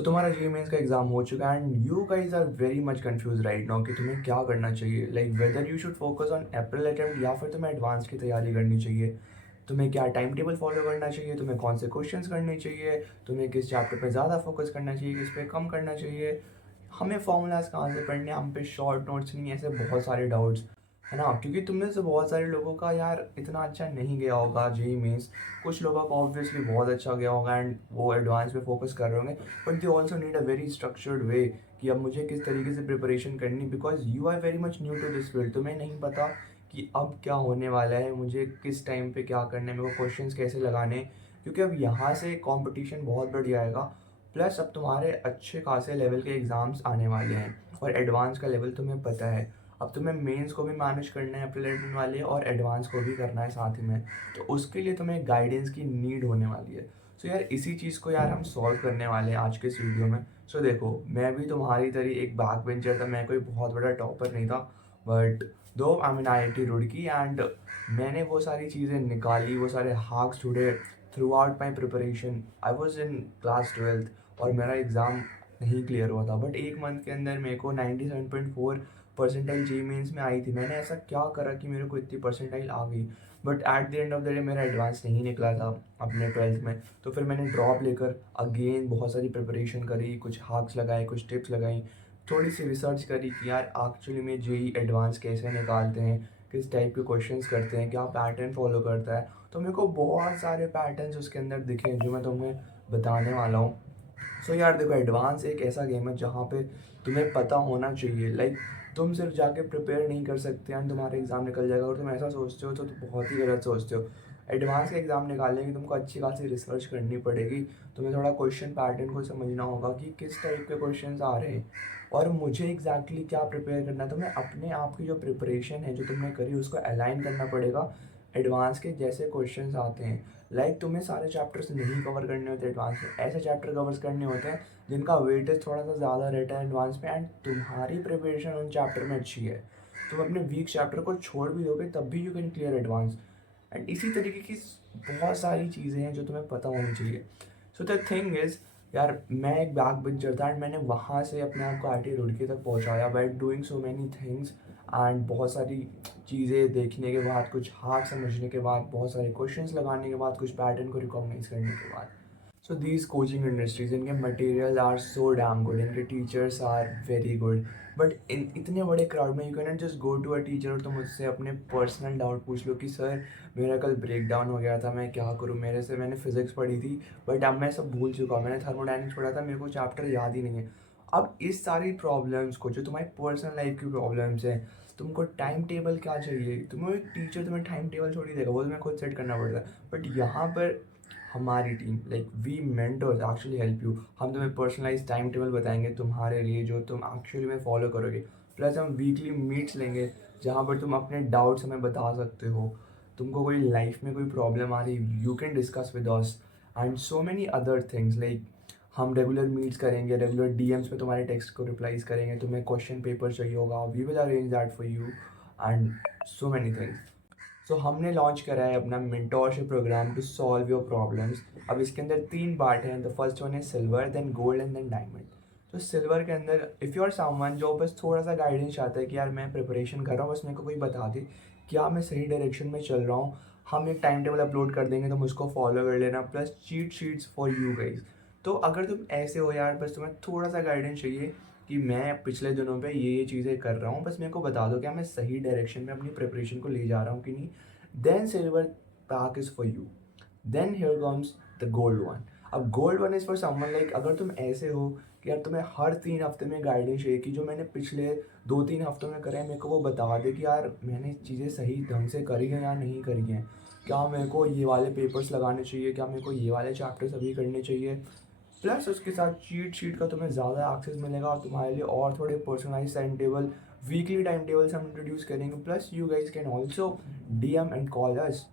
तुम्हारा जी मेंस का एग्जाम हो चुका है and you guys are very much confuse right now कि तुम्हें क्या करना चाहिए, like whether you should focus on April attempt या फिर तुम्हें एडवांस की तैयारी करनी चाहिए। तुम्हें क्या टाइम टेबल फॉलो करना चाहिए, तुम्हें कौन से क्वेश्चंस करने चाहिए, तुम्हें किस चैप्टर पे ज़्यादा फोकस करना चाहिए, किस पे कम करना चाहिए, हमें फॉर्मूलाज कहाँ से पढ़ने हैं, हम पे शॉर्ट नोट्स नहीं, ऐसे बहुत सारे डाउट्स है ना। क्योंकि तुमने से बहुत सारे लोगों का यार इतना अच्छा नहीं गया होगा जेई मीन्स। कुछ लोगों का ऑब्वियसली बहुत अच्छा गया होगा एंड वो एडवांस पे फोकस कर रहे होंगे, but they also need a very structured way कि अब मुझे किस तरीके से प्रिपरेशन करनी, because you are very much new to this field. तुम्हें नहीं पता कि अब क्या होने वाला है, मुझे किस टाइम पे क्या करना है, मेरे को क्वेश्चंस कैसे लगाने हैं, क्योंकि अब यहाँ से कंपटीशन बहुत बढ़ जाएगा। प्लस अब तुम्हारे अच्छे खासे लेवल के एग्ज़ाम्स आने वाले हैं और एडवांस का लेवल तुम्हें पता है। अब तुम्हें मेंस को भी मैनेज करना है प्रिलिमिनरी वाले, और एडवांस को भी करना है साथ ही में। तो उसके लिए तुम्हें गाइडेंस की नीड होने वाली है। यार इसी चीज़ को यार हम सॉल्व करने वाले हैं आज के इस वीडियो में। देखो, मैं भी तुम्हारी तरह एक बैक बेंचर था, मैं कोई बहुत बड़ा टॉपर नहीं था, बट दो I mean IIT Roorkee and मैंने वो सारी चीज़ें निकाली, वो सारे हैक्स ढूंढे through out my preparation. I was in class 12th और मेरा एग्ज़ाम नहीं क्लियर हुआ था, बट एक मंथ के अंदर मेरे को 97.4 परसेंटाइल जी मेंस में आई थी। मैंने ऐसा क्या करा कि मेरे को इतनी परसेंटाइल आ गई, but at the end of the day मेरा एडवांस नहीं निकला था अपने 12th में। तो फिर मैंने ड्रॉप लेकर अगेन बहुत सारी प्रिपरेशन करी, कुछ हैक्स लगाए, कुछ टिप्स लगाई, थोड़ी सी रिसर्च करी कि यार एक्चुअली में जेई एडवांस कैसे निकालते हैं, किस टाइप के क्वेश्चंस करते हैं, क्या पैटर्न फॉलो करता है। तो मेरे को बहुत सारे पैटर्न्स उसके अंदर दिखे जो मैं तुम्हें बताने वाला हूँ। यार देखो, एडवांस एक ऐसा गेम है जहाँ पे तुम्हें पता होना चाहिए, लाइक तुम सिर्फ जाके प्रिपेयर नहीं कर सकते एंड तुम्हारा एग्ज़ाम निकल जाएगा। और तुम ऐसा सोचते हो तो बहुत ही गलत सोचते हो। एडवांस का एग्ज़ाम निकालने की तुमको अच्छी खासी रिसर्च करनी पड़ेगी। तुम्हें थोड़ा क्वेश्चन पैटर्न को समझना होगा कि किस टाइप के क्वेश्चन आ रहे हैं और मुझे एग्जैक्टली क्या प्रिपेयर करना है। तुम्हें अपने आप की जो प्रिपरेशन है जो तुमने करी उसको अलाइन करना पड़ेगा एडवांस के जैसे क्वेश्चंस आते हैं। लाइक तुम्हें सारे चैप्टर्स नहीं कवर करने होते एडवांस में, ऐसे चैप्टर कवर्स करने होते हैं जिनका वेटेज थोड़ा सा ज़्यादा रहता है एडवांस में, एंड तुम्हारी प्रिपरेशन उन चैप्टर में अच्छी है। तुम अपने वीक चैप्टर को छोड़ भी दोगे तब भी you can clear advance. And इसी तरीके की बहुत सारी चीज़ें हैं जो तुम्हें पता होनी चाहिए। द थिंग इज़, यार मैं एक बैक बेंचर था एंड मैंने वहाँ से अपने आप को IIT रुड़की तक पहुँचाया by doing so many things and बहुत सारी चीज़ें देखने के बाद, कुछ हाथ समझने के बाद, बहुत सारे क्वेश्चंस लगाने के बाद, कुछ पैटर्न को रिकॉग्नाइज करने के बाद। These coaching industries, इनके material are so damn good, इनके teachers are very good, but in इतने बड़े क्राउड में you can not just go to a teacher और तुम मुझसे अपने पर्सनल डाउट पूछ लो कि सर मेरा कल ब्रेक डाउन हो गया था, मैं क्या करूँ, मेरे से मैंने फिजिक्स पढ़ी थी बट अब मैं सब भूल चुका हूँ, मैंने थर्मोडायनिक्स पढ़ा था, मेरे को चैप्टर याद ही नहीं है। अब इस सारी प्रॉब्लम्स को, जो तुम्हारी पर्सनल लाइफ की प्रॉब्लम्स हैं, तुमको टाइम टेबल क्या चाहिए, तुम्हें एक टीचर तुम्हें टाइम टेबल थोड़ी देगा, वो तुम्हें खुद सेट करना पड़ता है। बट यहाँ पर हमारी team, like we mentors actually help you. हम तुम्हें पर्सनलाइज टाइम टेबल बताएंगे तुम्हारे लिए जो तुम एक्चुअली में फॉलो करोगे। प्लस हम वीकली मीट्स लेंगे जहाँ पर तुम अपने डाउट्स हमें बता सकते हो। तुमको कोई लाइफ में कोई प्रॉब्लम आ रही, you can discuss with us and so many other things. Like हम रेगुलर मीट्स करेंगे, रेगुलर DMs पे तुम्हारे टेक्स्ट को रिप्लाईज करेंगे, तुम्हें क्वेश्चन पेपर चाहिए होगा, we will arrange that for you and so many things. हमने लॉन्च करा है अपना mentorship programme to solve your problems. अब इसके अंदर 3 पार्ट हैं। द फर्स्ट वन है silver, then gold and then diamond. Silver के अंदर इफ़ यू आर समवन जो बस थोड़ा सा गाइडेंस चाहता है कि यार मैं प्रिपरेशन कर रहा हूँ, बस मेरे को कोई बता दे क्या मैं सही डायरेक्शन में चल रहा हूँ, हम एक टाइम टेबल अपलोड कर देंगे, तुम उसको फॉलो कर लेना, plus cheat sheets for you guys. तो अगर तुम ऐसे हो यार, बस तुम्हें थोड़ा सा गाइडेंस चाहिए कि मैं पिछले दिनों पे ये चीज़ें कर रहा हूँ, बस मेरे को बता दो क्या मैं सही डायरेक्शन में अपनी प्रिपरेशन को ले जा रहा हूँ कि नहीं, then silver pack is for you. Then here comes the gold one. अब gold one is for someone like अगर तुम ऐसे हो कि यार तुम्हें हर 3 हफ्ते में गाइडेंस चाहिए कि जो मैंने पिछले 2-3 हफ्तों में करा है मेरे को वो बता दे कि यार मैंने चीज़ें सही ढंग से करी हैं या नहीं करी हैं, क्या मेरे को ये वाले पेपर्स लगाने चाहिए, क्या मेरे को ये वाले चैप्टर्स अभी करने चाहिए। प्लस उसके साथ चीट शीट का तुम्हें ज़्यादा एक्सेस मिलेगा और तुम्हारे लिए और थोड़े personalise time table, weekly time tables हम इंट्रोड्यूस करेंगे। Plus you guys can also DM and call us.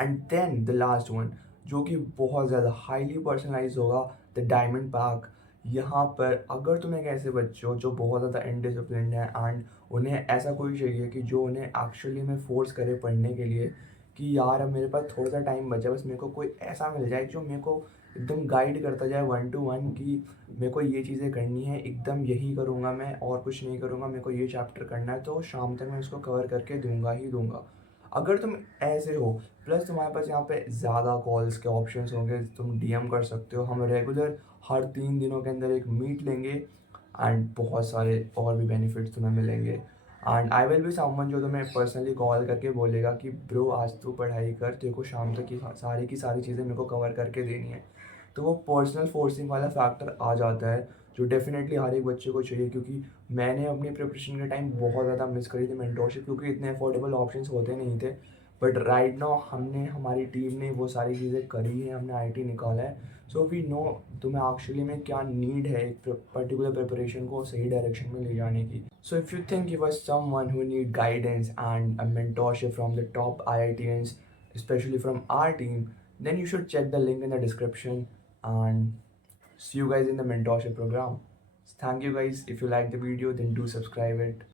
And then the last one जो कि बहुत ज़्यादा हाईली पर्सनलाइज होगा, द डायमंड पैक। यहाँ पर अगर तुम एक ऐसे बच्चे हो जो बहुत ज़्यादा इनडिसिप्लिन्ड है एंड उन्हें ऐसा कोई चाहिए कि जो उन्हें एक्चुअली में फोर्स करे पढ़ने के लिए कि यार अब मेरे पास थोड़ा सा टाइम बचा, बस मेरे को कोई ऐसा मिल जाए जो मेरे को एकदम गाइड करता जाए 1 टू 1 कि मेरे को ये चीज़ें करनी है, एकदम यही करूँगा मैं और कुछ नहीं करूँगा, मेरे को ये चैप्टर करना है तो शाम तक मैं उसको कवर करके दूँगा ही दूँगा। अगर तुम ऐसे हो, प्लस तुम्हारे पास यहाँ पे ज़्यादा कॉल्स के ऑप्शंस होंगे, तुम डीएम कर सकते हो, हम रेगुलर हर 3 दिनों के अंदर एक मीट लेंगे एंड बहुत सारे और भी बेनिफिट्स तुम्हें मिलेंगे। And I will be someone जो तुम्हें पर्सनली कॉल करके बोलेगा कि ब्रो आज तू पढ़ाई कर, तेरे को शाम तक की सारी चीज़ें मेरे को कवर करके देनी है। तो वो पर्सनल फोर्सिंग वाला फैक्टर आ जाता है जो डेफिनेटली हर एक बच्चे को चाहिए, क्योंकि मैंने अपनी प्रिपरेशन के टाइम बहुत ज़्यादा मिस करी थी मेंटोरशिप, क्योंकि इतने अफोर्डेबल ऑप्शंस होते नहीं थे। बट राइट नाउ हमने, हमारी टीम ने वो सारी चीज़ें करी हैं, हमने आईटी निकाला है। सो वी नो तुम्हें एक्चुअली में क्या नीड है एक पर्टिकुलर प्रिपरेशन को सही डायरेक्शन में ले जाने की। So if you think you are someone who need guidance and a mentorship from the top IITians, especially from our team, then you should check the link in the description and see you guys in the mentorship program. Thank you guys. If you like the video, then do subscribe it.